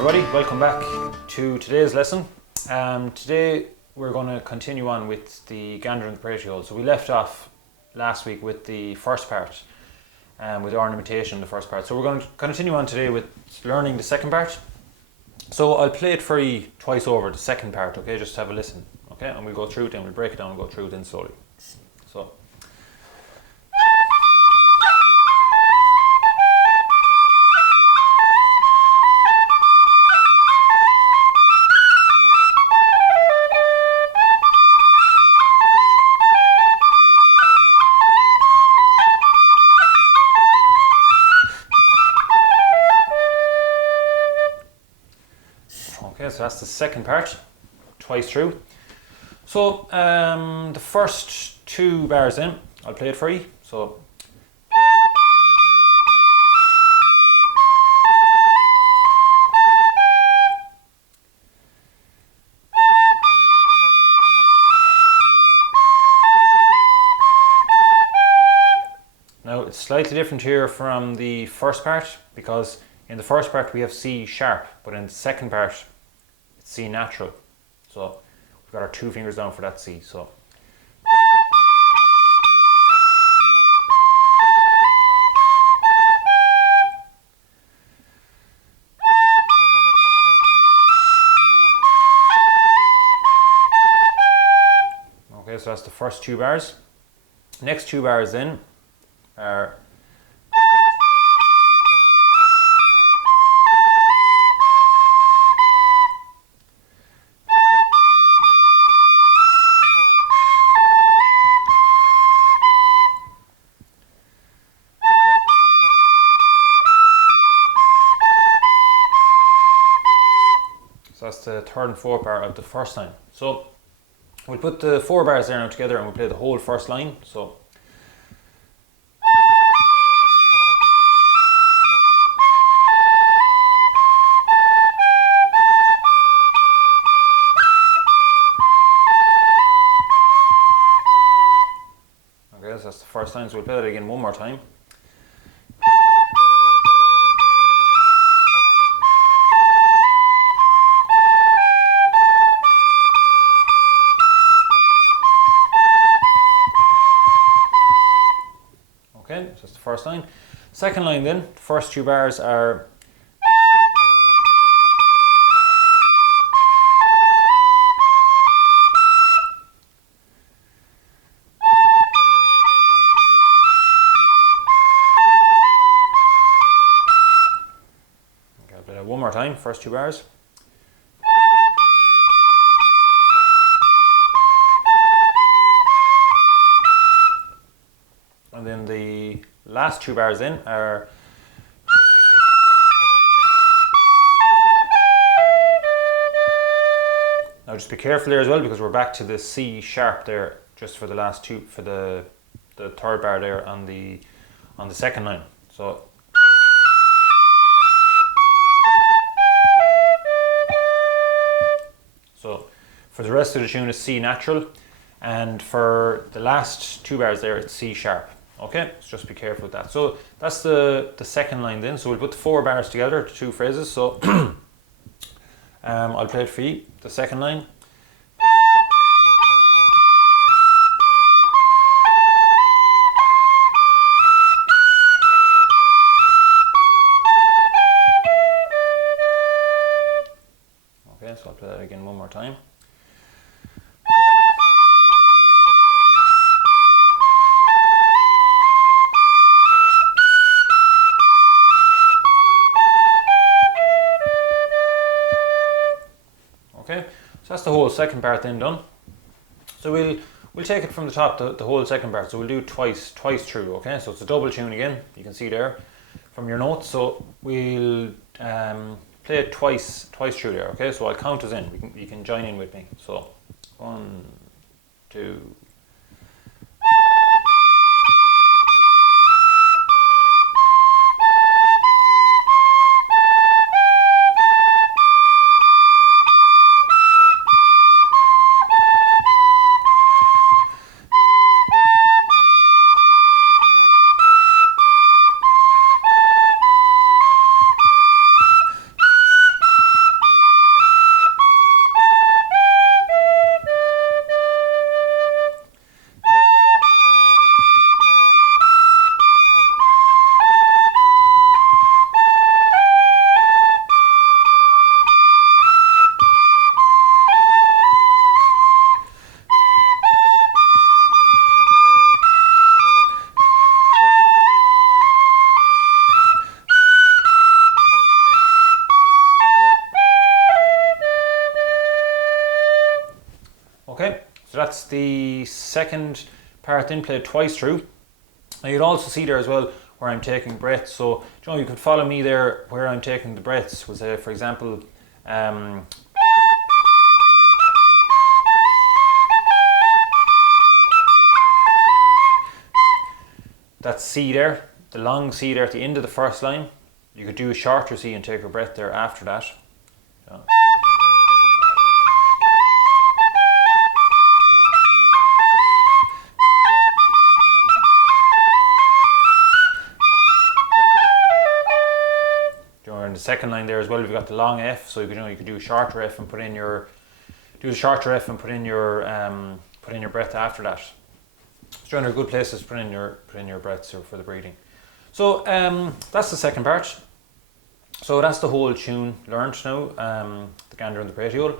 everybody, welcome back to today's lesson. Today we're going to continue on with the Gander and the Pratie hole. So we left off last week with the first part, with ornamentation, the first part. So we're going to continue on today with learning the second part. So I'll play it for you twice over, the second part, okay, just have a listen, okay, and we'll go through it and we'll break it down and go through it then slowly. So. Okay, so that's the second part, twice through. So the first two bars in, I'll play it for you. So. Now it's slightly different here from the first part, because in the first part we have C sharp, but in the second part it's C natural. So we've got our two fingers down for that C. So. Okay, so that's the first two bars. Next two bars in are so that's the third and fourth bar of the first line. So we'll put the four bars there now together and we'll play the whole first line. So. Okay, so that's the first line, so we'll play that again one more time. Okay, so that's the first line. Second line then, the first two bars are okay, I'll play that one more time, first two bars. And then the last two bars in are now just be careful there as well, because we're back to the C sharp there just for the last two, for the third bar there on the second line. So for the rest of the tune it's C natural, and for the last two bars there it's C sharp. Okay, so just be careful with that. So that's the second line then. So we'll put the four bars together, the two phrases. So I'll play it for you, the second line. Okay, so I'll play that again one more time. Okay, so that's the whole second part then done. So we'll take it from the top, the whole second part. So we'll do twice through. Okay, so it's a double tune again. You can see there from your notes. So we'll play it twice through there. Okay, so I'll count us in. You can join in with me. So 1, 2. that's the second part then played twice through. Now you'll also see there as well where I'm taking breaths. So you could follow me there where I'm taking the breaths. Was for example, that C there, the long C there at the end of the first line. You could do a shorter C and take your breath there after that. So. During the second line there as well, we've got the long F, so you could do a shorter F and put in your breath after that. So they're good places to put in your breaths for the breathing. So that's the second part. So that's the whole tune learned now, the Gander and the Pratie.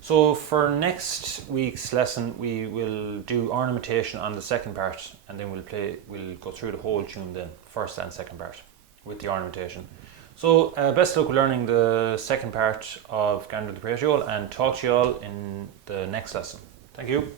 So for next week's lesson, we will do ornamentation on the second part, and then we'll go through the whole tune then, first and second part, with the ornamentation. So best of luck with learning the second part of Gander and the Pratie, and talk to you all in the next lesson. Thank you.